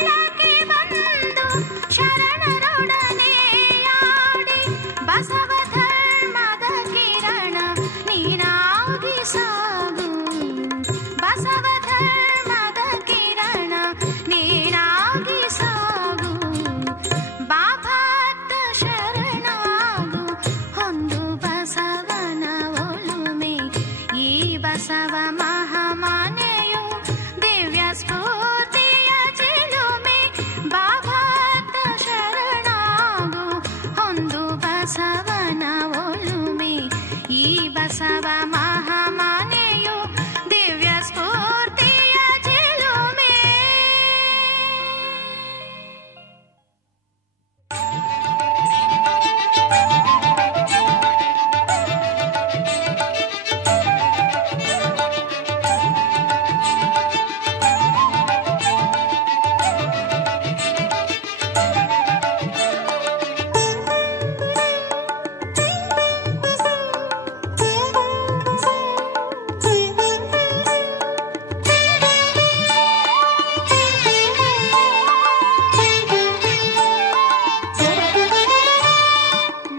ಬೆಳಕೆ ಬಂದು ಶರಣರೊಡನೆಯಾಡಿ ಬಸವ ಧರ್ಮದ ಕಿರಣ ನೀನಾಗಿ ಸಾಗು. ಬಸವ ಧರ್ಮದ ಕಿರಣ ನೀನಾಗಿ ಸಾಗು. ಬಾಭಕ್ತ ಶರಣಾಗು ಹೊಂದು ಬಸವನ ಒಲುಮೆ. ಈ ಬಸವ ಮಹಾಮಾನೆಯು ದಿವ್ಯ ಸ್ಫೂರ್ತಿಯ ಚಿಲುಮೆ. ಬಾಭಕ್ತ ಶರಣಾಗು ಹೊಂದು ಬಸವನ ಒಲುಮೆ. ಈ ಬಸವ ಮಹಾಮಾನೆಯು ದಿವ್ಯ ಸ್ಫೂರ್ತಿಯ ಚಿಲುಮೆ.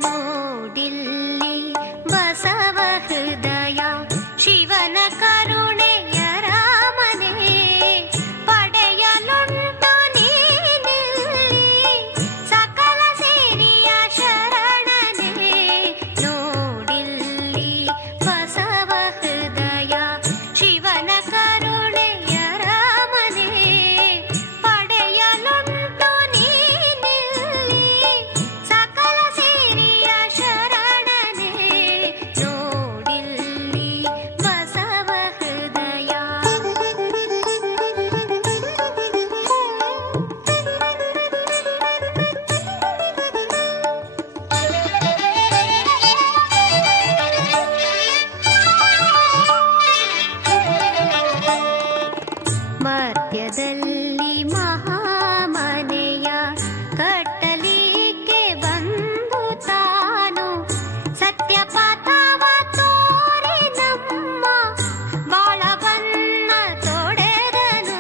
ನೋಡಿಲ್ಲಿ ಬಸವ ಹೃದಯ ಶಿವನ ಕರುಣೆಯರ ಮನೆ. ಪಡೆಯಲುಂಟು ನೀನಿಲ್ಲಿ ಸಕಲ ಸಿರಿಯ ಶರಣನೆ. ನೋಡಿಲ್ಲಿ ಬಸವ ಹೃದಯ ಶಿವನ ಕರುಣೆಯರ ಮನೆ. ಪಡೆಯಲುಂಟು ನೀನಿಲ್ಲಿ ಸಕಲ ಸಿರಿಯ ಶರಣನೆ. ನೋಡಿಲ್ಲಿ ಬಸವ ಹೃದಯ. ಮಧ್ಯದಲ್ಲಿ ಮಹಾಮನೆಯ ಕಟ್ಟಲಿಕ್ಕೆ ಬಂದು ತಾನು ಸತ್ಯಪಥವ ತೋರಿ ನಮ್ಮ ಬಾಳವನ್ನ ತೊಡೆದನು.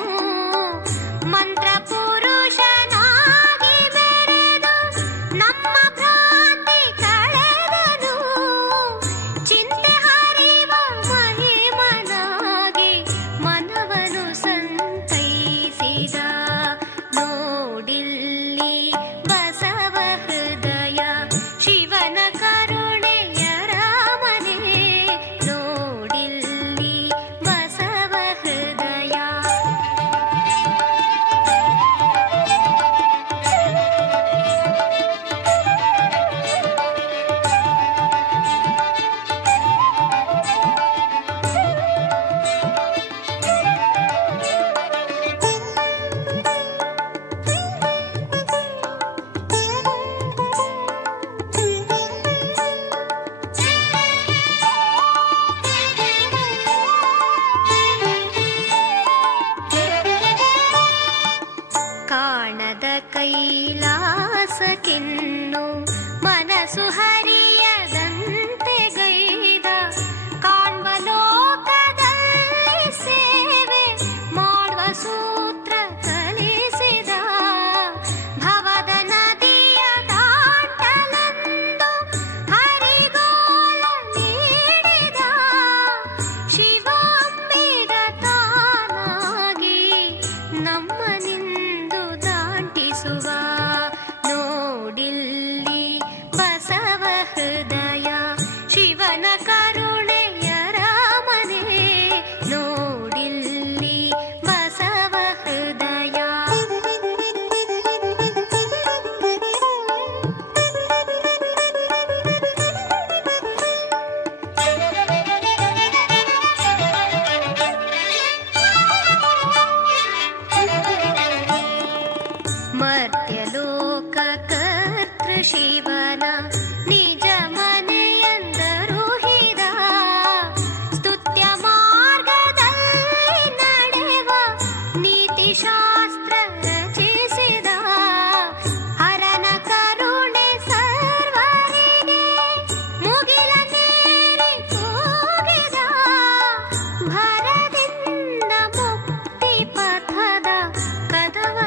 ಮಂತ್ರ ಪುರುಷನಾಗಿ ಬೆರೆದು ನಮ್ಮ ಭ್ರಾಂತಿ ಕಳೆದನು. ಚಿಂತೆ ಹರಿವ ಮಹಿಮನಾಗಿ ಮನವನು ಸಂತೈಸಿದ. ನೋಡಿಲ್ಲಿ ಬಸವ ಹೃದಯ ಶಿವನ ಕರುಣೆಯರ ಮನೆ. ನೋಡಿಲ್ಲಿ ಬಸವ ಹೃದಯ. ಕಾಣದ ಕೈಲಾಸಕ್ಕಿನ್ನು ಮನಸ್ಸು ಹರಿಯದಂತೆ ಗೈದ. ಕಾಣುವ ಲೋಕದಲ್ಲಿ ಸೇವೆ ಮಾಡುವ ಸೂತ್ರ ಕಲಿಸಿದ. ಭವದ ನದಿಯ ದಾಟಲೆಂದು ಹರಿಗೋಲ ನೀಡಿದ. ಶಿವಾಂಬಿಗ ತಾನಾಗಿ ನಮ್ಮನಿಂದು ದಾಟಿಸುವ. ನೋಡಿಲ್ಲಿ ಬಸವ ಹೃದಯ ಶಿವನ ಕರುಣೆಯರ ಮನೆ. ನೋಡಿಲ್ಲಿ ಬಸವ ಹೃದಯ. ಮರ್ತ್ಯಲೋಕ ಕರ್ತೃ ಶಿವನ ನಿಜ ಮನೆಯಂದರು ಹಿರ. ಸ್ತುತ್ಯ ಮಾರ್ಗದಲ್ಲಿ ನಡೆವ ನೀತಿಶಾಸ್ತ್ರ ರಚಿಸಿದ. ಹರನ ಕರುಣೆ ಸರ್ವರಿಗೆ ಮುಗಿಲ ನೇರಿ ಕೂಗಿದ. ಭರದಿಂದ ಮುಕ್ತಿ ಪಥದ ಕದವ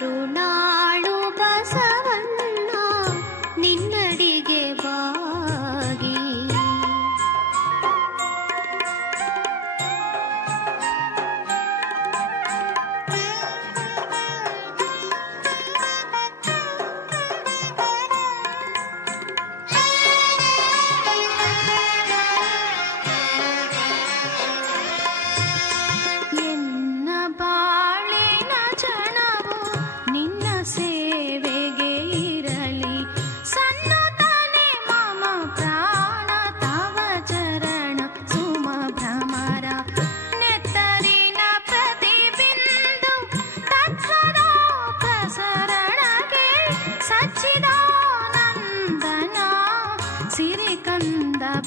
ಕರುಣಾಳು ಬಸವಣ್ಣ ನಿನ್ನಡಿಗೆ ಬಾಗಿ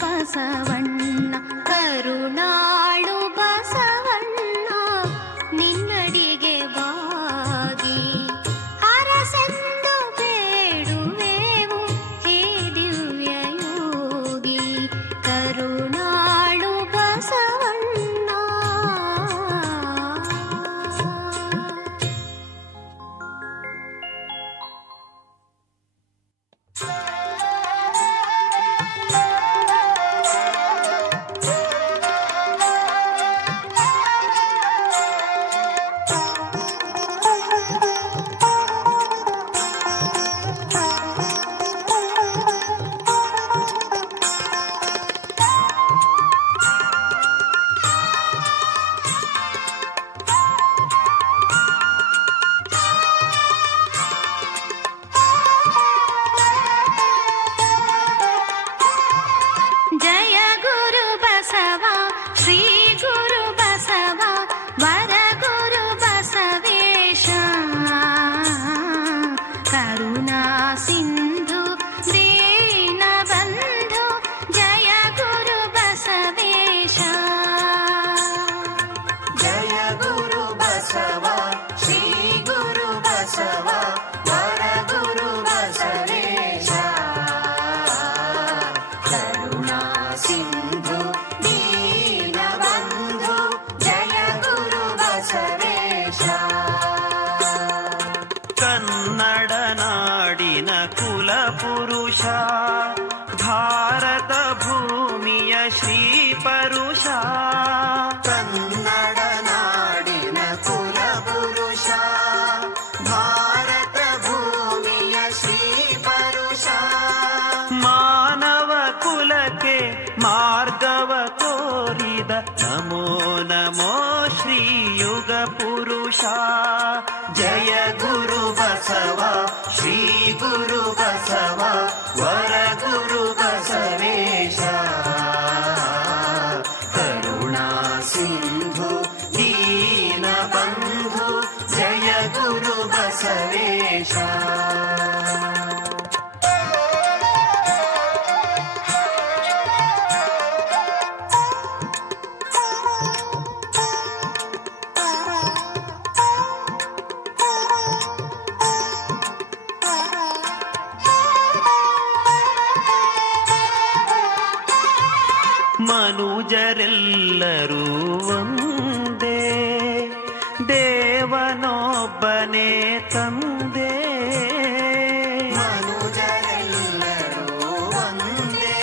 ಬಸವಣ್ಣ ಕರುಣಾಳು ಬಸವಣ್ಣ ನಿನ್ನಡಿಗೆ ಬಾಗಿ ಹರಸೆಂದು ಬೇಡುವೆವು ಹೇ ದಿವ್ಯ ಯೋಗಿ ಕರುಣಾಳು ಬಸವಣ್ಣ. ಭಾರತ ಭೂಮಿಯ ಶ್ರೀ ಪರುಷ ಕನ್ನಡ ನಾಡಿನ ಕುಲ ಪುರುಷ ಭಾರತ ಭೂಮಿಯ ಶ್ರೀ ಪರುಷ ಮಾನವ ಕುಲಕ್ಕೆ ಮಾರ್ಗವ ತೋರಿದ ನಮೋ ನಮೋ ಶ್ರೀ ಯುಗ ಪುರುಷ ಜಯ ಗುರು ಬಸವ ಶ್ರೀ ಗುರು ಬಸವ ವರ ಗುರು ಬಸವೇಶ ಕರುಣಾ ಸಿಂಧು ದೀನ ಬಂಧು ಜಯ ಗುರು ಬಸವೇಶ. ಮನುಜರೆಲ್ಲರೂ ಒಂದೇ ದೇವನೊಬ್ಬನೇ ತಂದೆ ಮನುಜರೆಲ್ಲರೂ ಒಂದೇ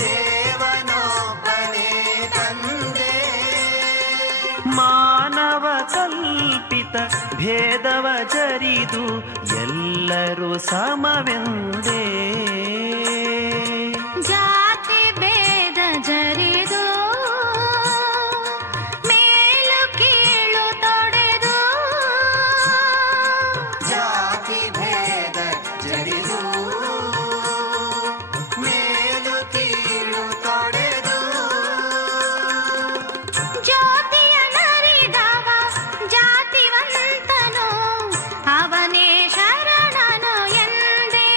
ದೇವನೊಬ್ಬನೇ ತಂದೆ ಮಾನವ ಕಲ್ಪಿತ ಭೇದವ ಜರಿದು ಎಲ್ಲರೂ ಸಮವೆಂದೇ ಜಾತಿ ಭೇದ ಜರಿದು ಮೇಲು ಕೀಳು ತೊಡೆದು ಜಾತಿ ಭೇದ ಜರಿದು ಮೇಲು ಕೀಳು ತೊಡೆದು ಜ್ಯೋತಿಯ ನರಿದವ ಜಾತಿವಂತನು ಅವನೇ ಶರಣನು ಎಂದೇ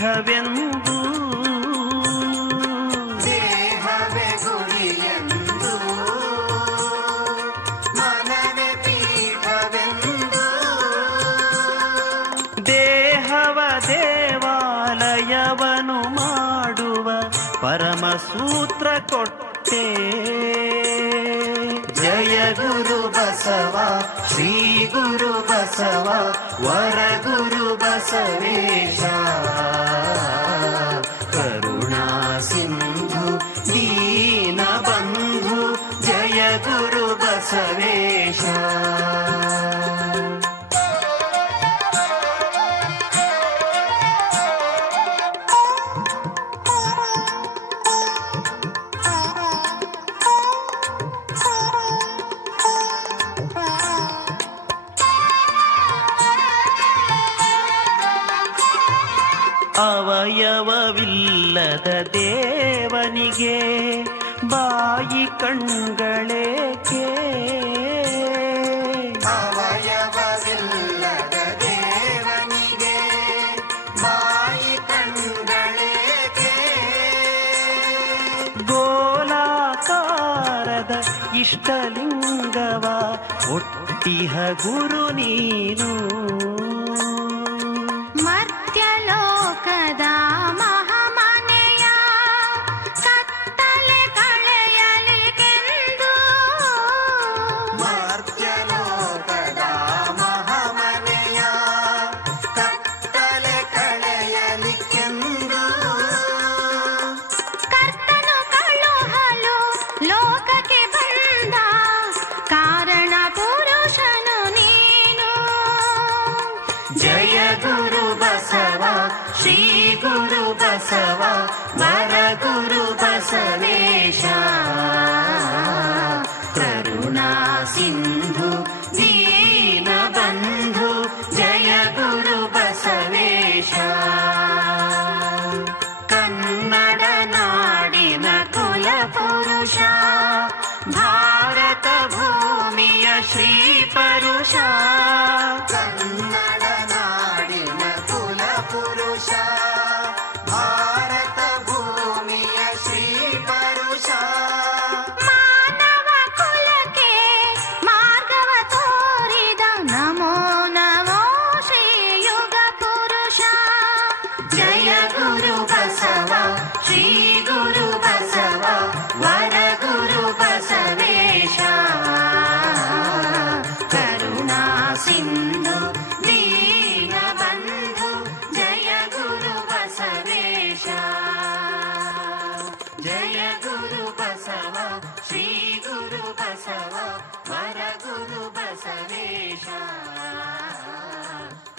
ಪೀಠವೆಂದು ದೇಹವೇ ಗುರಿಯೆಂದು ಮನವೇ ಪೀಠವೆಂದು ದೇಹವ ದೇವಾಲಯವನು ಮಾಡುವ ಪರಮ ಸೂತ್ರ ಕೊಟ್ಟೆ. ಜಯ ಗುರು ಬಸವ ಶ್ರೀ ಗುರು ಬಸವ ವರ ಗುರು ಬಸವೇಶ ಕರುಣಾ ಸಿಂಧು ದೀನ ಬಂಧು ಜಯ ಗುರು ಬಸವೇಶ. ಅವಯವವಿಲ್ಲದ ದೇವನಿಗೆ ಬಾಯಿ ಕಣ್ಗಳೇಕೆ? ಅವಯವವಿಲ್ಲದ ದೇವನಿಗೆ ಬಾಯಿ ಕಣ್ಗಳೇಕೆ? ಗೋಲಾಕಾರದ ಇಷ್ಟಲಿಂಗವ ಒಟ್ಟಿಹ ಗುರು ನೀನು. ಮರ್ತ್ಯಲೋಕದ ಮಹಾಮನೆಯ ಕತ್ತಲೆ ಕಳೆಯಲಿಗೆಂದು ಮರ್ತ್ಯಲೋಕದ ಮಹಾಮನೆಯ ಕತ್ತಲೆ ಕಳೆಯಲಿಕ್ಕೆಂದು ಕರ್ತನು ಕಳುಹಲು ಲೋಕಕ್ಕೆ ಬಂದ ಕಾರಣ ಪುರುಷನು ನೀನು. ಜಯ ಗುರು ಬಸವ ಶ್ರೀ ಗುರು ಬಸವ ವರ ಗುರು ಬಸವೇಶ ಕರುಣಾ ಸಿಂಧು ದೀನ ಬಂಧು ಜಯ ಗುರು ಬಸವೇಶ. ಕನ್ನಡ ನಾಡಿನ ಕುಲ ಪುರುಷ ಭಾರತ ಭೂಮಿಯ ಶ್ರೀ ಪರುಷ. ಕನ್ನಡ ನಾಡಿನ ಕುಲ ಪುರುಷ ಭಾರತ ಭೂಮಿಯ ಶ್ರೀ ಪರುಷ. ಮಾನವ ಕುಲಕ್ಕೆ ಮಾರ್ಗವ ತೋರಿದ ನಮೋ ನಮೋ ಶ್ರೀ ಯುಗ ಪುರುಷ. ಜಯ ಗುರು ಬಸವ ಶ್ರೀ ಗುರು ಬಸವ ವರ ಗುರು ಬಸವೇಶ ಕರುಣಾ ಸಿಂಧು ದೀನ ಬಂಧು ಜಯ ಗುರು ಬಸವೇಶ. ಜಯ ಗುರು ಬಸವ ಶ್ರೀ ಗುರು ಬಸವ ವರ ಗುರು ಬಸವೇಶ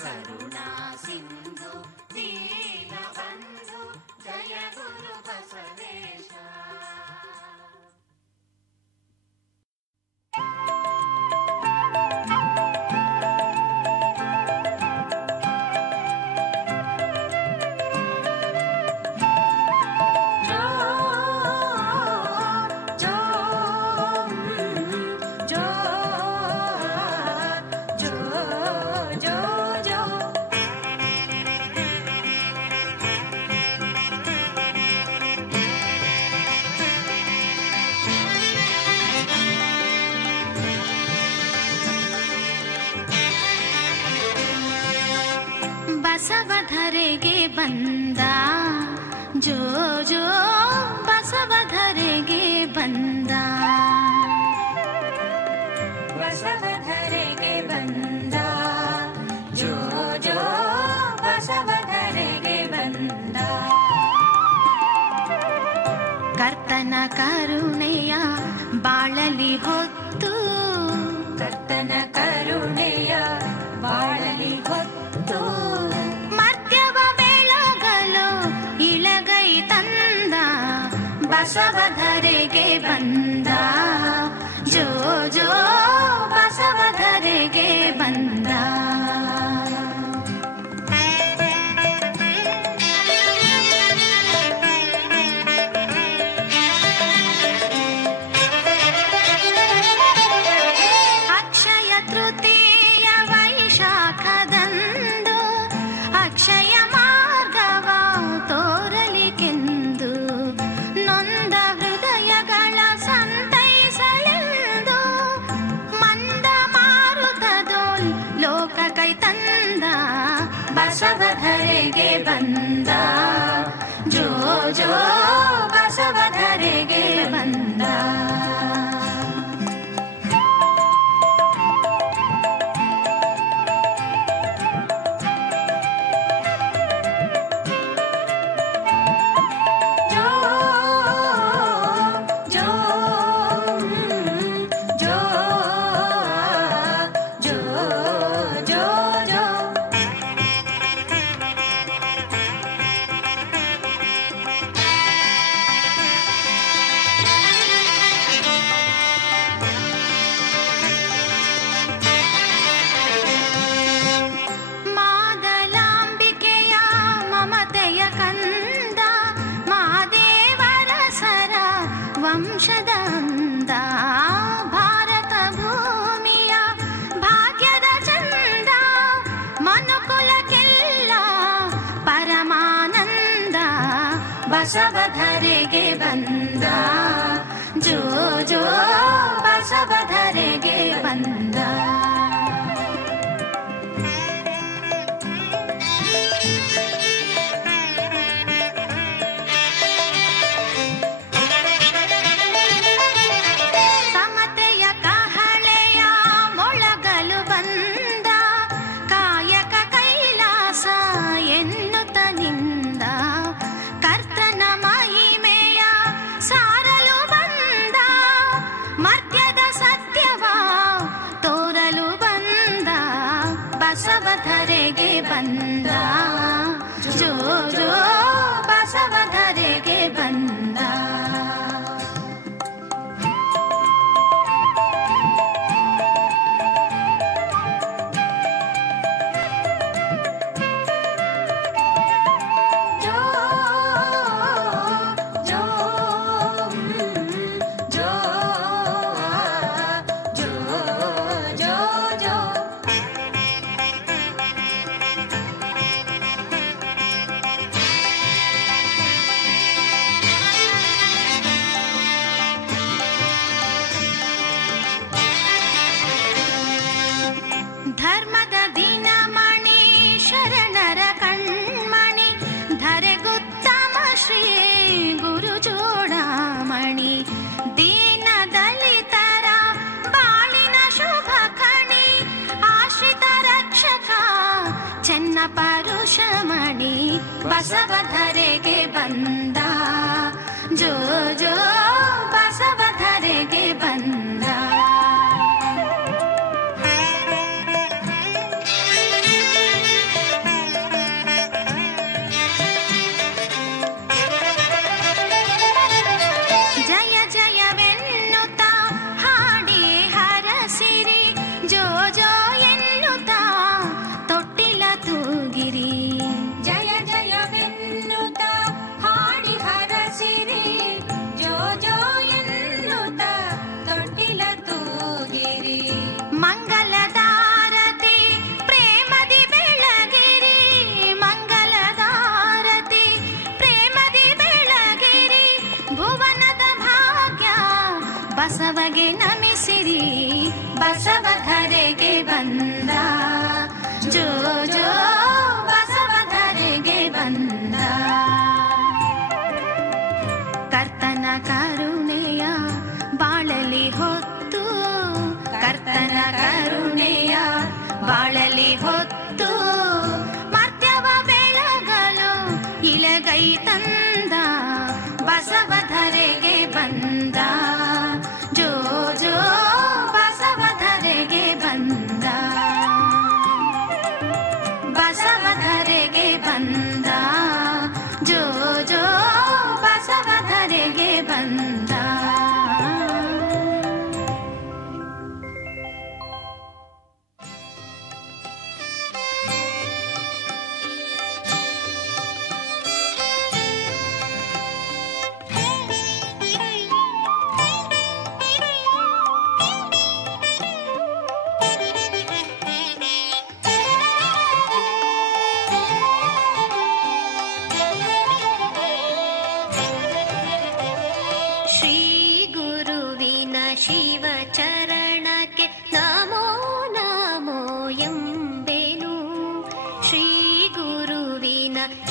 ಕರುಣಾ ಸಿಂಧು ದೀನ ಬಂಧು ಜಯ ಗುರು ಬಸವೇಶ. ಬಸವಧರೆಗೆ ಬಂದ ಜೋ ಜೋ ಬಸವಧರೆಗೆ ಬಂದ. ಬಸವಧರೆಗೆ ಬಂದ ಜೋ ಜೋ ಬಸವಧರೆಗೆ ಬಂದ. ಕರ್ತನ ಕರುಣೆಯ ಬಾಳಲಿ ಹೊತ್ತು ಕರ್ತನ ಕರುಣೆಯ ಬಾಳಲಿ ಹೊತ್ತು ಮರ್ತ್ಯವ ಬೆಳಗಲು ಇಳಗೈ ತಂದ ಬಸವಧರೆಗೆ ಬಂದ ಜೋ ಜೋ ಬಸವಧರೆಗೆ ಬಂದ. ಅಕ್ಷಯ ತೃತೀಯ ವೈಶಾಖದಂದು ಅಕ್ಷಯ ಮಾರ್ಗವ ಬಸವಧರೆಗೆ ಬಂದ, ಜೋ ಜೋ ಬಸವಧರೆಗೆ ಬಂದ. ವಂಶದಂದ ಭಾರತ ಭೂಮಿಯ ಭಾಗ್ಯದ ಚಂದ, ಮನುಕುಲಕ್ಕೆಲ್ಲ ಪರಮಾನಂದ. ಬಸವಧರೆಗೆ ಬಂದ, ಜೋ ಜೋ ಬಸವಧರೆಗೆ ಬಂದ. ಬಸವಧರೆಗೆ ಬಂದ, ಜೋ ಜೋ ಬಸವಧರೆಗೆ ಬಂದ. ಧರ್ಮದ ದಿನಮಣಿ ಶರಣರ ಕಣ್ಮಣಿ, ಧರೆಗುತ್ತಮ ಶ್ರೀ ಗುರು ಚೂಡಾಮಣಿ. ದೀನ ದಲಿತರ ಬಾಳಿನ ಶುಭ ಕಣಿ, ಆಶ್ರಿತ ರಕ್ಷಕ ಚೆನ್ನ ಪರುಷಮಣಿ. ಬಸವಧರೆಗೆ ಬಂದ, ಜೋ ಜೋ ಬಸವಧರೆಗೆ ಬಂದ. ಮಂಗಲದಾರತಿ ಪ್ರೇಮದಿ ಬೆಳಗಿರಿ, ಮಂಗಲದಾರತಿ ಪ್ರೇಮದಿ ಬೆಳಗಿರಿ. ಭುವನದ ಭಾಗ್ಯ ಬಸವಗೆ ನಮಿಸಿರಿ, ಬಸವಧರೆಗೆ ಬಂದ, ಜೋ ಜೋ ಬಸವಧರೆಗೆ ಬಂದ. ಕರ್ತನ ಕರುಣೆಯ ಬಾಳಲಿ ಹೊತ್ತು, ಕರ್ತನ ಕರುಣೆಯ ಬಾಳಲಿ ಹೊತ್ತು, ಮರ್ತ್ಯವ ಬೆಳಗಲು ಇಲಗೈ ತಂದ. ಬಸವಧರೆಗೆ ಬಂದ, ಜೋ ಜೋ ಬಸವಧರೆಗೆ ಬಂದ. ಬಸವಧರೆಗೆ ಬಂದ, ಜೋ ಜೋ ಬಸವಧರೆಗೆ ಬಂದ.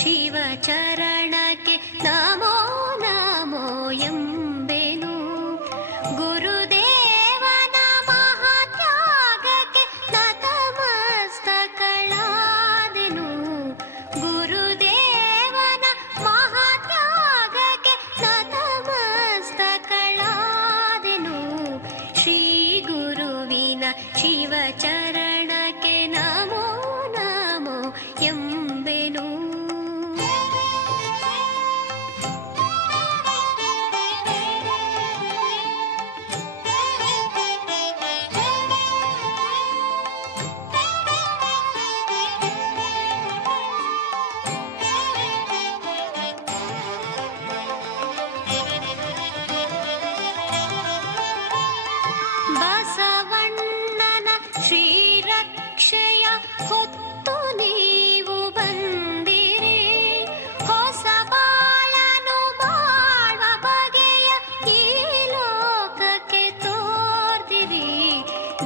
ಶಿವಚರಣಕ್ಕೆ ನಮೋ ನಮೋ ಎಂಬೆನು. ಗುರುದೇವನ ಮಹಾತ್ಯಾಗಕ್ಕೆ ನತಮಸ್ತಕಳಾದೆನು. ಗುರುದೇವನ ಮಹಾತ್ಯಾಗಕ್ಕೆ ನತಮಸ್ತಕಳಾದೆನು. ಶ್ರೀ ಗುರುವಿನ ಶಿವಚರಣಕ್ಕೆ ನಮೋ ನಮೋ ಎಂಬೆನು. ಬಸವಣ್ಣನ ಶ್ರೀರಕ್ಷೆಯ ಹೊತ್ತು ನೀವು ಬಂದಿರಿ. ಹೊಸ ಬಾಳನು ಬಾಳುವ ಬಗೆಯ ಈ ಲೋಕಕ್ಕೆ ತೋರ್ದಿರಿ.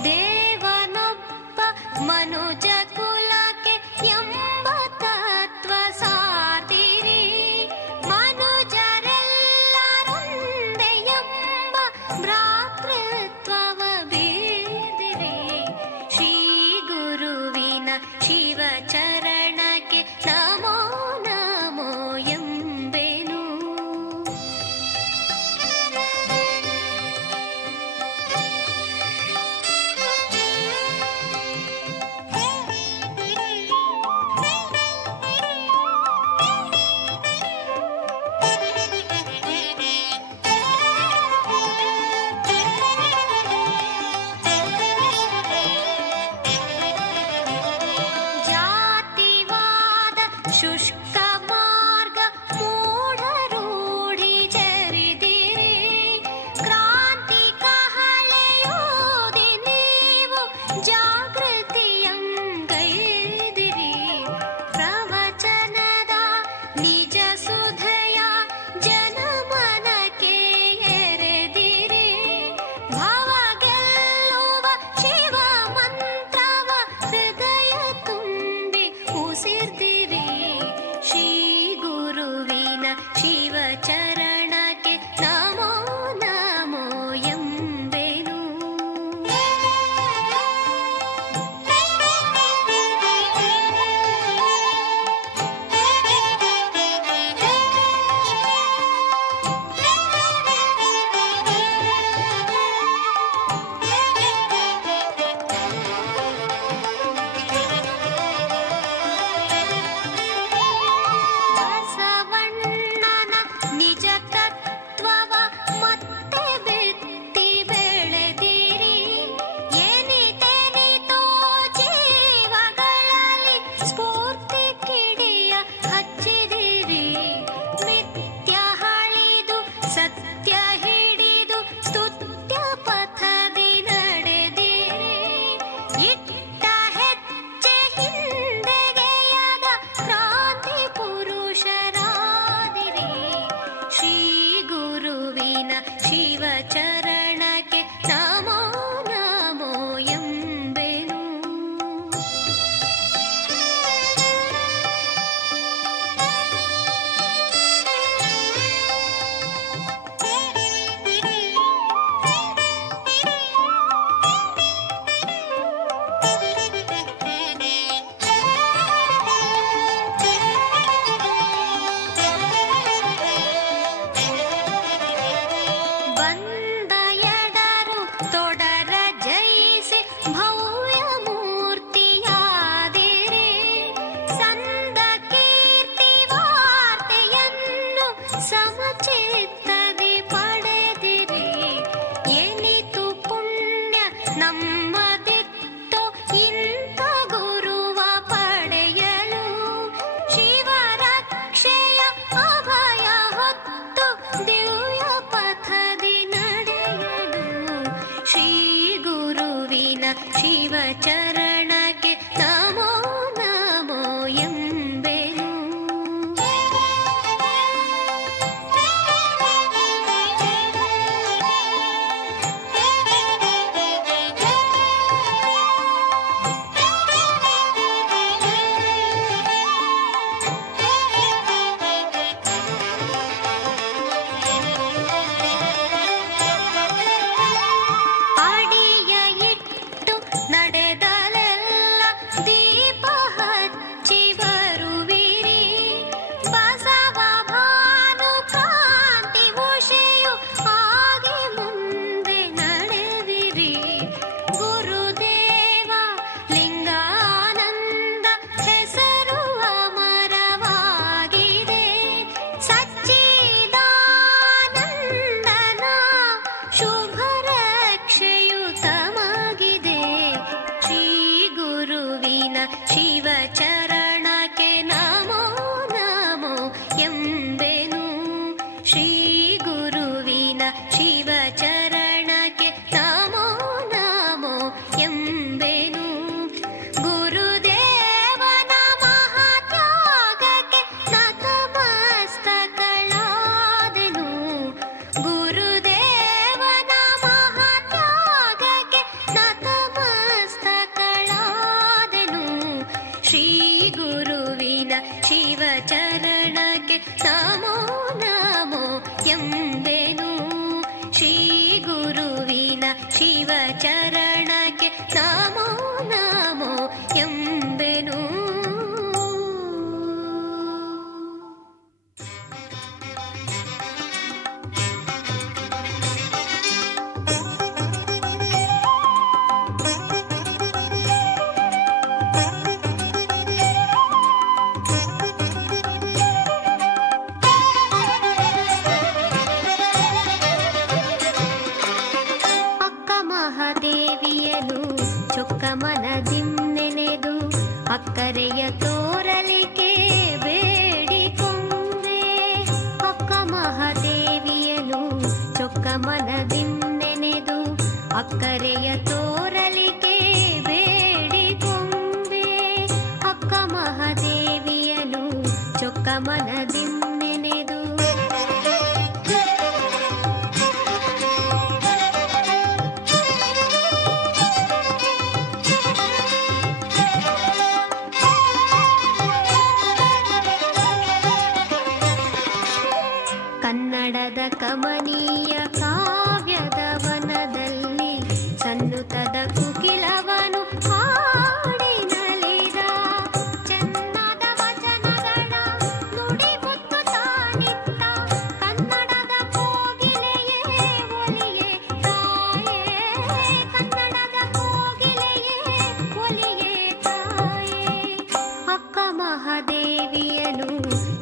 ದೇವನೊಬ್ಬ ಮನುಜ ಕುಲಕ್ಕೆ ಎಂಬ ತತ್ವ ಸಾರ್ದಿರಿ. ಮನುಜರೆಲ್ಲರೊಂದೇ ಎಂಬ ಭ್ರಾತೃತ್ವವ ಬೀರ್ದಿರಿ. ಶ್ರೀ ಗುರುವಿನ ಶಿವಚರಣಕ್ಕೆ ನಮೋ ನಮೋ ಎಂಬೆನು. ಜಾತಿವಾದ ಶುಷ್ಕ ಮಾರ್ಗ ಮೂಢರೂಢಿ ಜರಿದಿರಿ. ಕ್ರಾಂತಿ ಕಹಳೆಯೋದಿ ನೀವು ಜಾಗೃತಿಯಂಗೈದಿರಿ. ಪ್ರವಚನದ ನಿಜ ಸುಧಯ ಜನಮನಕ್ಕೆ ಎರೆದಿರಿ. ಭವ ಗೆಲ್ಲುವ ಶಿವ ಮಂತ್ರವ ಹೃದಯ ತುಂಬಿ ಉಸಿರ್ದಿರಿ. ಶ್ರೀ ಗುರುವಿನ ಶಿವಚರಣಕ್ಕೆ ನಮೋ ನಮೋ ಎಂಬೆನು. ಬಸವಣ್ಣನ ನಿಜ ತತ್ವವ ಮತ್ತೆ ಬಿತ್ತಿ ಬೆಳೆದಿರಿ. ಏನಿತೆನಿತೋ ಜೀವಗಳಲ್ಲಿ ಸ್ಫೂರ್ತಿ ಕಿಡಿಯ ಹಚ್ಚಿದಿರಿ. ಮಿಥ್ಯ ಹಳಿದು ಸತ್ಯ ಹಿಡಿದು ಸ್ತುತ್ಯ ಪಥದಿ ನಡೆದಿರಿ. ಇಟ್ಟ ಹೆಜ್ಜೆ ಹಿಂದೆಗೆಯದ ಕ್ರಾಂತಿ ಪುರುಷರಾದಿರಿ. ಶ್ರೀ ಗುರುವಿನ ಶಿವಚರಣಕ್ಕೆ ನಮೋ ನಮೋ ಎಂಬೆನು. ಬಂದ ಎಡರು ತೊಡರ ಜಯಿಸಿ ಭವ್ಯ ಮೂರ್ತಿಯಾದಿರಿ. ಸಂದ ಕೀರ್ತಿ ವಾರ್ತೆಯನ್ನು ಸಮಚಿತ್ತದಿ ಪಡೆದಿರಿ. ಎನಿತು ಪುಣ್ಯ ನಮ್ಮದಿತ್ತು ಇಂಥ ಗುರುವ ಪಡೆಯಲು. ಶಿವರಕ್ಷೆಯ ಅಭಯ ಹೊತ್ತು ದಿವ್ಯ ಪಥದಿ ನಡೆಯಲು. ಶ್ರೀ ಗುರುವಿನ ಶಿವಚರಣಕ್ಕೆ ನಮೋ ನಮೋ ಎಂಬೆನು. ಶಿವಚರಣಕ್ಕೆ ನಮೋ ನಮೋ ಎಂಬೆನು. ಶ್ರೀ ಗುರುವಿನ ಶಿವಚರಣಕ್ಕೆ ನಮೋ ನಮೋ ಎಂಬೆನು. ದೇವಿಯನು ಚೊಕ್ಕಮನದಿಂದೆನೆದು ಅಕ್ಕರೆಯ ತೋರಲಿಕೆ ಬೇಡಿಕೊಂಡೆ. ಅಕ್ಕ ಮಹಾದೇವಿಯನು ಚೊಕ್ಕಮನದಿಂದೆನೆದು ಅಕ್ಕರೆಯ ತೋರಲಿಕೆ ಬೇಡಿಕೊಂಡೆ. ಅಕ್ಕ ಮಹಾದೇವಿಯನು ಚೊಕ್ಕಮನದಿಂದೆನೆದು ಕನ್ನಡದ ಕಮನೀಯ ಕಾವ್ಯದ ವನದಲ್ಲಿ ಸನ್ನುತದ ಕುಕಿಲವನು ಹಾಡಿನಲಿದ. ಚೆನ್ನದ ವಚನಗಳ ನುಡಿ ಮುತ್ತು ತಾನಿತ್ತ ಕನ್ನಡದ ಕೋಗಿಲೆಯೇ ಒಲಿಯೇ ತಾಯೇ. ಕನ್ನಡದ ಕೋಗಿಲೆಯೇ ಒಲಿಯೇ ತಾಯೇ. ಅಕ್ಕ ಮಹಾದೇವಿಯನು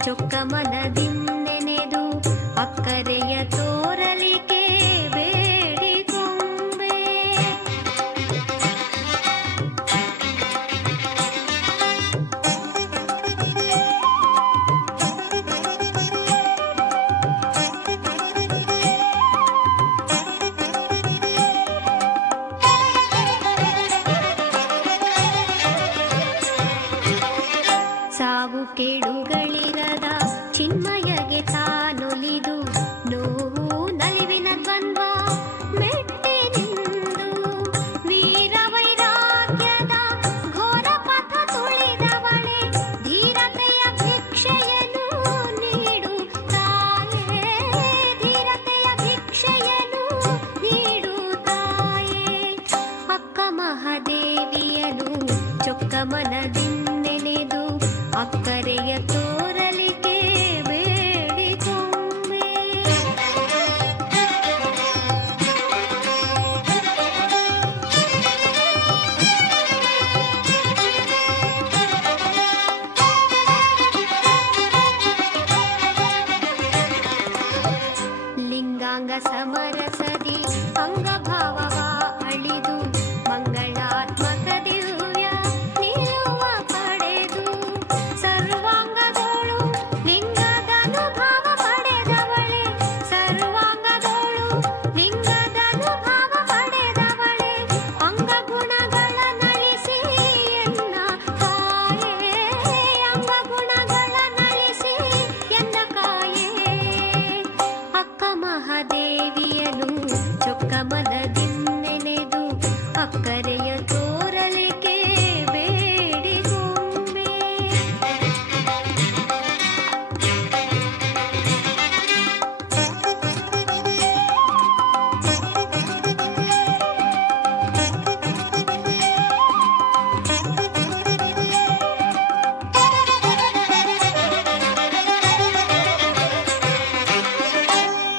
ಚೊಕ್ಕಮನದಿಂದೆನೆದು ಅಕ್ಕರೆಯ ತೋರಲಿಕೆ ಬೇಡಿಕೊಂಡೆ. ಸಾವು ಕೇಡುಗಳಿರದ ಚಿನ್ಮಯಗೆ ತಾನೊಲಿದು ನೋವು ನಲಿವಿನ ದ್ವಂದ್ವ ಮೆಟ್ಟಿ ನಿಂದು ವೀರ ವೈರಾಗ್ಯದ ಘೋರ ಪಥ ತುಳಿದವಳೆ. ಧೀರತೆಯ ಭಿಕ್ಷೆಯನ್ನು ನೀಡು ತಾಯೇ. ಧೀರತೆಯ ಭಿಕ್ಷೆಯನ್ನು ನೀಡು ತಾಯೇ. ಅಕ್ಕ ಮಹಾದೇವಿಯನು ಚೊಕ್ಕಮನದಿಂದೆನೆದು ಅಕ್ಕರೆಯ ತೋರಲಿಕೆ ಬೇಡಿಕೊಂಡೆ. ಲಿಂಗಾಂಗ ಸಮರಸದಿ ಅಂಗಭಾವವ ಅಳಿದು ಮಂಗಳಾತ್ಮಕ ದಿವ್ಯ ನಿಲುವ ಪಡೆದು ಸರ್ವಾಂಗದೋಳು ಲಿಂಗದನುಭಾವ ಪಡೆದವಳೆ. ಸರ್ವಾಂಗದೋಳು ಲಿಂಗದನುಭಾವ ಪಡೆದವಳೆ. ಅಂಗಗುಣಗಳ ನಳಿಸಿ ಎನ್ನ ಕಾಯೇ. ಅಂಗಗುಣಗಳ ನಳಿಸಿ ಎನ್ನ ಕಾಯೇ. ಅಕ್ಕ ಮಹಾದೇವಿಯನು ಚೊಕ್ಕಮನದಿಂದೆನೆದು ಅಕ್ಕರೆಯ ತೋರಲಿಕೆ ಬೇಡಿಕೊಂಡೆ.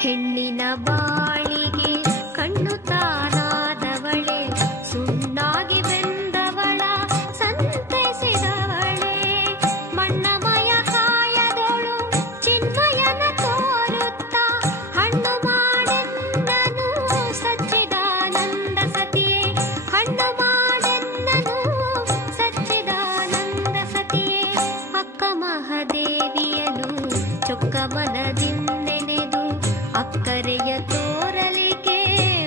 ಹೆಣ್ಣಿನ ಬಾಳಿಗೆ ಕಣ್ಣು ತಾನಾದವಳೆ. ಸುಣ್ಣಾಗಿ ಬೆಂದವಳ ಸಂತೈಸಿದವಳೆ. ಮಣ್ಣಮಯ ಕಾಯದೋಳು ಚಿನ್ಮಯನ ತೋರುತ್ತ ಹಣ್ಣು ಮಾಡೆನ್ನನು ಸಚ್ಚಿದಾನಂದ ಸತಿಯೇ. ಹಣ್ಣು ಮಾಡೆನ್ನನು ಸಚ್ಚಿದಾನಂದ ಸತಿಯೇ. ಅಕ್ಕ ಮಹಾದೇವಿಯನು ಚೊಕ್ಕಮನದಿಂದೆನೆದು ಅಕ್ಕರೆಯ ತೋರಲಿಕೆ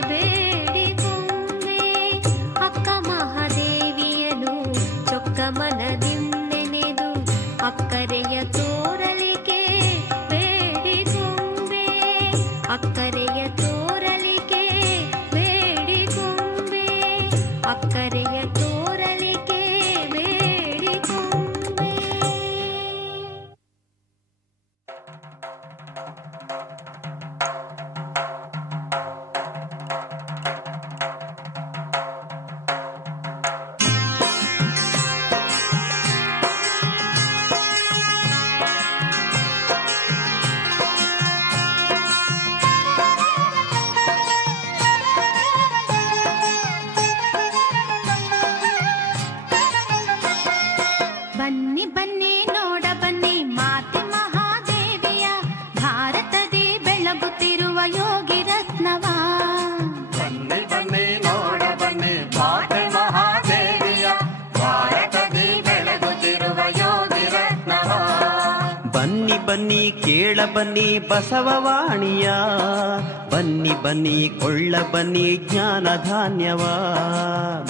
ಬೇಡಿಕೊಂಡೆ. ಅಕ್ಕ ಮಹಾದೇವಿಯನು ಚೊಕ್ಕಮನದಿಂದೆನೆದು ಅಕ್ಕರೆಯ ತೋರಲಿಕೆ ಬೇಡಿಕೊಂಡೆ. ಅಕ್ಕರೆಯ ತೋರಲಿಕೆ ಬೇಡಿಕೊಂಡೆ. ಅಕ್ಕರೆಯ ತೋರಲಿಕೆ ಬೇಡಿಕೊಂಡೆ. ಬನ್ನಿ ಬನ್ನಿ ಕೇಳ ಬನ್ನಿ ಬಸವವಾಣಿಯ, ಬನ್ನಿ ಬನ್ನಿ ಕೊಳ್ಳ ಬನ್ನಿ ಜ್ಞಾನ ಧಾನ್ಯವ.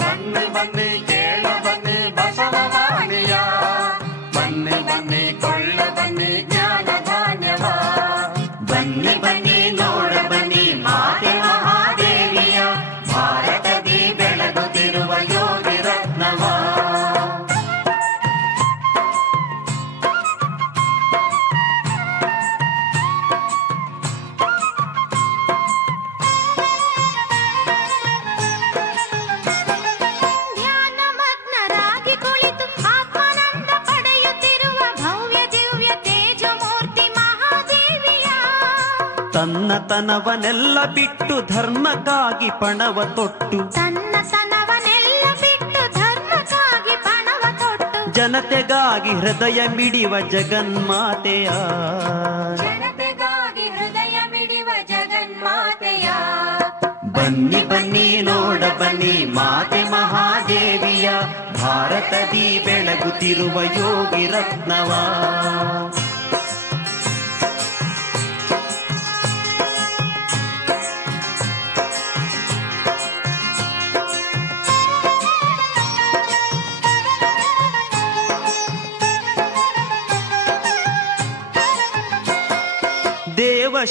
ಬನ್ನಿ ಬನ್ನಿ ಕೇಳ ಬನ್ನಿ ಬಸವವಾಣಿಯ, ಬನ್ನಿ ಬನ್ನಿ ಕೊಳ್ಳ ಬನ್ನಿ ಜ್ಞಾನ ಧಾನ್ಯವ. ಬನ್ನಿ ಬನ್ನಿ ನೋಡ ಬನ್ನಿ ಮಾತೆ ಮಹಾದೇವಿಯ, ಭಾರತದಿ ಬೆಳಗುತ್ತಿರುವ ಯೋಗಿ ರತ್ನವ. ತನ್ನತನವನೆಲ್ಲ ಬಿಟ್ಟು ಧರ್ಮಕ್ಕಾಗಿ ಪಣವ ತೊಟ್ಟು, ತನ್ನತನವನೆಲ್ಲ ಬಿಟ್ಟು ಧರ್ಮಕ್ಕಾಗಿ ಪಣವ ತೊಟ್ಟು, ಜನತೆಗಾಗಿ ಹೃದಯ ಮಿಡಿವ ಜಗನ್ಮಾತೆಯ, ಜನತೆಗಾಗಿ ಹೃದಯ ಮಿಡಿವ ಜಗನ್ಮಾತೆಯ. ಬನ್ನಿ ಬನ್ನಿ ನೋಡ ಬನ್ನಿ ಮಾತೆ ಮಹಾದೇವಿಯ, ಭಾರತದಿ ಬೆಳಗುತ್ತಿರುವ ಯೋಗಿ ರತ್ನವ.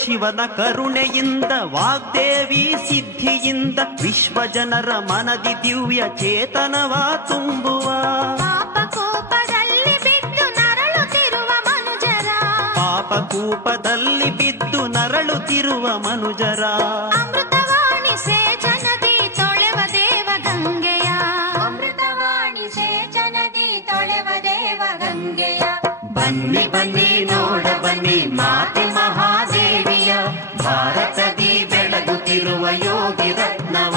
ಶಿವನ ಕರುಣೆಯಿಂದ ವಾಗ್ದೇವಿ ಸಿದ್ಧಿಯಿಂದ ವಿಶ್ವ ಜನರ ಮನದಿ ದಿವ್ಯ ಚೇತನವ ತುಂಬುವ. ಪಾಪಕೂಪದಲ್ಲಿ ಬಿದ್ದು ನರಳುತ್ತಿರುವ ಮನುಜರ, ಪಾಪಕೂಪದಲ್ಲಿ ಬಿದ್ದು ನರಳುತ್ತಿರುವ ಮನುಜರ, ಅಮೃತವಾಣಿ ಸೇಚನದಿ ತೊಳೆವ ದೇವ ಗಂಗೆಯ, ಅಮೃತವಾಣಿ ಸೇಚನದಿ ತೊಳೆವ ದೇವ ಗಂಗೆಯ. ಬನ್ನಿ ಬನ್ನಿ ನೋಡ ಬನ್ನಿ ಮಾತೆ ಮಹಾದೇವಿಯ, ಭಾರತದಿ ಬೆಳಗುತ್ತಿರುವ ಯೋಗಿ ರತ್ನವ.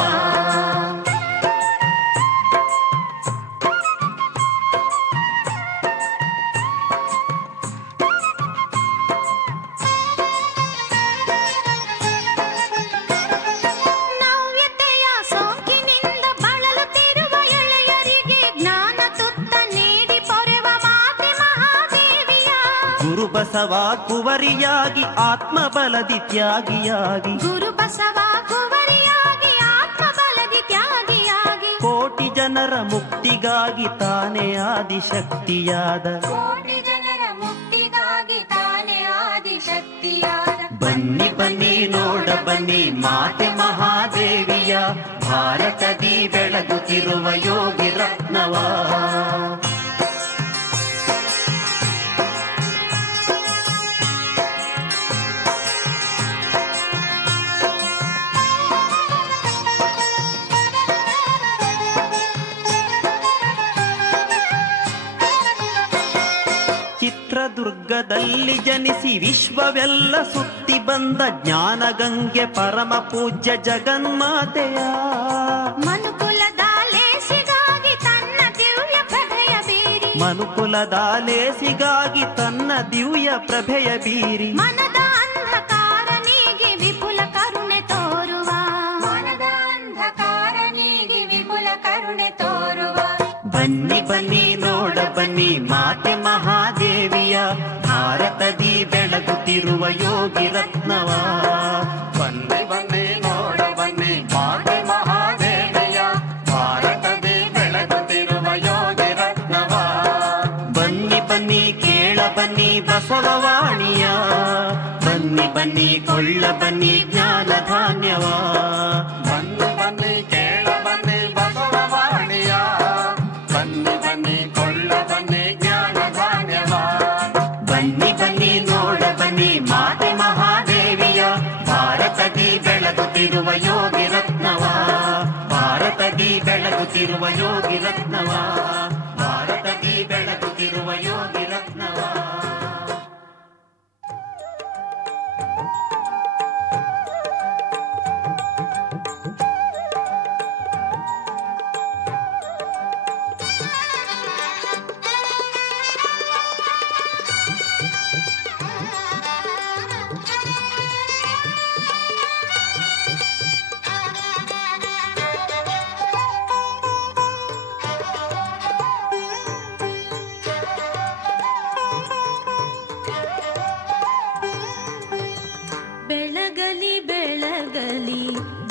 ನವ್ಯತೆಯ ಸೋಂಕಿನಿಂದ ಬಳಲುತ್ತಿರುವ ಎಳೆಯರಿಗೆ ಜ್ಞಾನ ತುತ್ತ ನೀಡಿ ಪೊರೆವ ಮಾತೆ ಮಹಾದೇವಿಯ, ಗುರುಬಸವ ಕುವರಿಯಾಗಿ ಆತ್ಮಬಲದಿ ತ್ಯಾಗಿಯಾಗಿ, ಗುರುಬಸವ ಕುವರಿಯಾಗಿ ಆತ್ಮಬಲದಿ ತ್ಯಾಗಿಯಾಗಿ, ಕೋಟಿ ಜನರ ಮುಕ್ತಿಗಾಗಿ ತಾನೇ ಆದಿಶಕ್ತಿಯಾದ, ಕೋಟಿ ಜನರ ಮುಕ್ತಿಗಾಗಿ ತಾನೇ ಆದಿಶಕ್ತಿಯಾದ. ಬನ್ನಿ ಬನ್ನಿ ನೋಡ ಬನ್ನಿ ಮಾತೆ ಮಹಾದೇವಿಯ, ಭಾರತದಿ ಬೆಳಗುತ್ತಿರುವ ಯೋಗಿ ರತ್ನವ. ಚಿತ್ರದುರ್ಗದಲ್ಲಿ ಜನಿಸಿ ವಿಶ್ವವೆಲ್ಲ ಸುತ್ತಿ ಬಂದ ಜ್ಞಾನಗಂಗೆ ಪರಮ ಪೂಜ್ಯ ಜಗನ್ಮಾತೆಯ, ಮನುಕುಲದ ಲೇಸಿಗಾಗಿ ತನ್ನ ದಿವ್ಯ ಪ್ರಭೆಯ ಬೀರಿ, ಮನುಕುಲದ ಲೇಸಿಗಾಗಿ ತನ್ನ ದಿವ್ಯ ಪ್ರಭೆಯ ಬೀರಿ, ಮನದ ಅಂಧಕಾರ ನೀಗಿ ವಿಪುಲ ಕರುಣೆ ತೋರುವ, ಮನದ ಅಂಧಕಾರ ನೀಗಿ ವಿಪುಲ ಕರುಣೆ ತೋರುವ. ಬನ್ನಿ ಬನ್ನಿ ನೋಡ ಬನ್ನಿ ಮಾತೆ ಮಹಾದೇವಿಯ, ಭಾರತದಿ ಬೆಳಗುತ್ತಿರುವ ಯೋಗಿ ರತ್ನವ. ಬನ್ನಿ ಬನ್ನಿ ನೋಡ ಬನ್ನಿ ಮಾತೆ ಮಹಾದೇವಿಯ, ಭಾರತದಿ ಬೆಳಗುತ್ತಿರುವ ಯೋಗಿ ರತ್ನವ. ಬನ್ನಿ ಬನ್ನಿ ಕೇಳ ಬನ್ನಿ ಬಸವವಾಣಿಯ, ಬನ್ನಿ ಬನ್ನಿ ಕೊಳ್ಳ ಬನ್ನಿ ಜ್ಞಾನ ಧಾನ್ಯವ. ಬನ್ನಿ ಬನ್ನಿ ಕೇಳ ಬನ್ನಿ ಬಸವವಾಣಿಯ, ಬನ್ನಿ ಬನ್ನಿ ಕೊಳ್ಳ ಬನ್ನಿ ಜ್ಞಾನ ಧಾನ್ಯವ. ಬನ್ನಿ ಬನ್ನಿ ನೋಡ ಬನ್ನಿ ಮಾತೆ ಮಹಾದೇವಿಯ, ಭಾರತದಿ ಬೆಳಗುತ್ತಿರುವ ಯೋಗಿ ರತ್ನವ. ಭಾರತದಿ ಬೆಳಗುತ್ತಿರುವ ಯೋಗಿ ರತ್ನವ, ಭಾರತದಿ ಬೆಳಗುತ್ತಿರುವ ಯೋಗಿ ರತ್ನವ.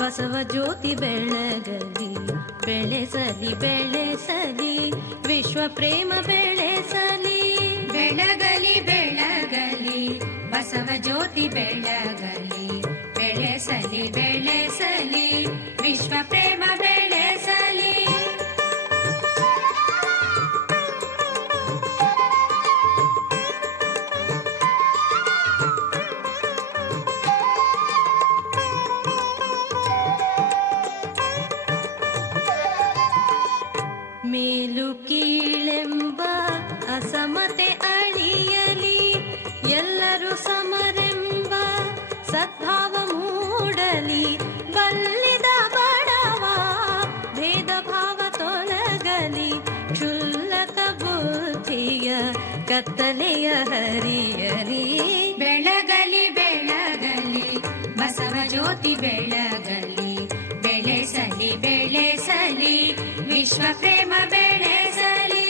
ಬಸವ ಜ್ಯೋತಿ ಬೆಳಗಲಿ, ಬೆಳೆಸಲಿ ಬೆಳೆಸಲಿ ವಿಶ್ವ ಪ್ರೇಮ ಬೆಳೆಸಲಿ. ಬೆಳಗಲಿ ಬೆಳಗಲಿ ಬಸವ ಜ್ಯೋತಿ ಬೆಳಗಲಿ, ಬೆಳೆಸಲಿ ಬೆಳೆಸಲಿ ವಿಶ್ವ ಪ್ರೇಮ ಬೆಳೆಸಲಿ. ಮೇಲು ಕೀಳೆಂಬ ಅಸಮತೆ ಅಳಿಯಲಿ, ಎಲ್ಲರೂ ಸಮರೆಂಬ ಸದ್ಭಾವ ಮೂಡಲಿ. ಬಲ್ಲಿದ ಬಡವ ಭೇದ ಭಾವ ತೊಲಗಲಿ, ಕ್ಷುಲ್ಲಕ ಬುದ್ಧಿಯ ಕತ್ತಲೆಯ ಹರಿಯಲಿ. ಬೆಳಗಲಿ ಬೆಳಗಲಿ ಬಸವ ಜ್ಯೋತಿ ಬೆಳಗಲಿ, ಬೆಳೆಸಲಿ ಬೆಳೆಸಲಿ ವಿಶ್ವ ಪ್ರೇಮ ಬೆಳೆಸಲಿ.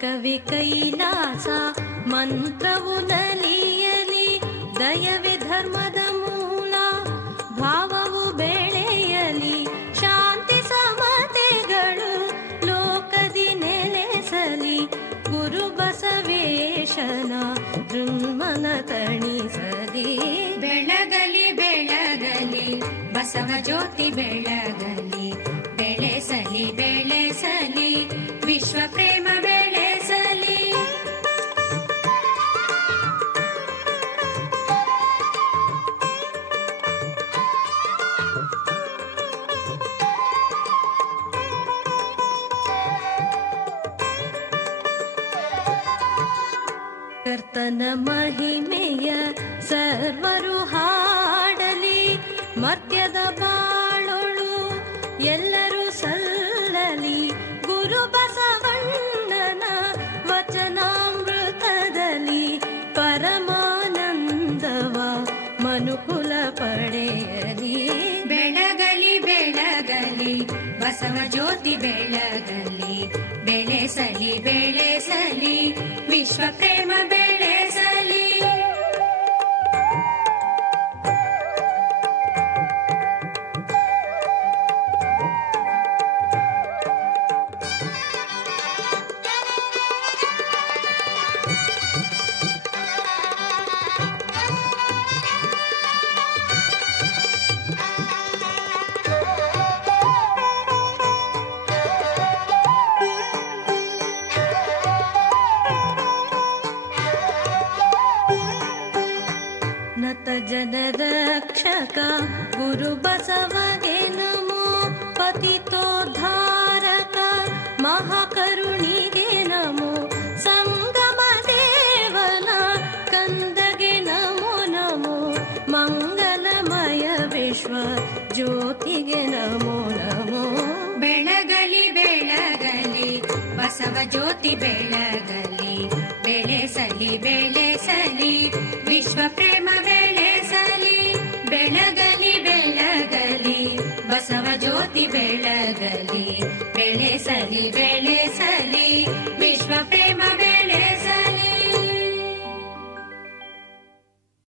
ಕವಿ ಕೈಲಾಸ ಮಂತ್ರವು ನಲಿಯಲಿ, ದಯವೇ ಧರ್ಮದ ಮೂಲ ಭಾವವು ಬೆಳೆಯಲಿ. ಶಾಂತಿ ಸಮತೆಗಳು ಲೋಕದಿ ನೆಲೆಸಲಿ, ಗುರು ಬಸವೇಶನ ಋನ್ಮನ ತಣಿಸಲಿ. ಬೆಳಗಲಿ ಬೆಳಗಲಿ ಬಸವ ಜ್ಯೋತಿ ಬೆಳಗಲಿ, ಬೆಳೆಸಲಿ ಬೆಳೆಸಲಿ ವಿಶ್ವ ಪ್ರೇಮ ಬೆಳೆಸಲಿ. ಕರ್ತನ ಮಹಿಮೆಯ ಸರ್ವರು ಹಾಡಲಿ, ಮರ್ತ್ಯದ ಬಾಳೊಳು ಎಲ್ಲರೂ ಸಲ್ಲಲಿ. ಗುರು ಬಸವಣ್ಣನ ವಚನಾಮೃತದಲ್ಲಿ ಪರಮಾನಂದವ ಮನುಕುಲ ಪಡೆಯಲಿ. ಬೆಳಗಲಿ ಬೆಳಗಲಿ ಬಸವ ಜ್ಯೋತಿ ಬೆಳಗಲಿ, ಬೆಳೆಸಲಿ ಬೆಳೆಸಲಿ ವಿಶ್ವ ಪ್ರೇಮ ಬೆಳೆಸಲಿ. ಜನರಕ್ಷಕ ಗುರು ಬಸವಗೆ ನಮೋ, ಪತಿತೋದ್ಧಾರಕ ಮಹಾಕರುಣಿಗೆ ನಮೋ, ಸಂಗಮ ದೇವನ ಕಂದಗೆ ನಮೋ ನಮೋ, ಮಂಗಲಮಯ ವಿಶ್ವ ಜ್ಯೋತಿಗೆ ನಮೋ ನಮೋ. ಬೆಳಗಲಿ ಬೆಳಗಲಿ ಬಸವ ಜ್ಯೋತಿ ಬೆಳಗಲಿ, ಬೆಳೆಸಲಿ ಬೆಳೆಸಲಿ ವಿಶ್ವ ಪ್ರೇಮ ಬೆಳೆಸಲಿ. ಬೆಳಗಲಿ ಬೆಳಗಲಿ ಬಸವ ಜ್ಯೋತಿ ಬೆಳಗಲಿ, ಬೆಳೆಸಲಿ ಬೆಳೆಸಲಿ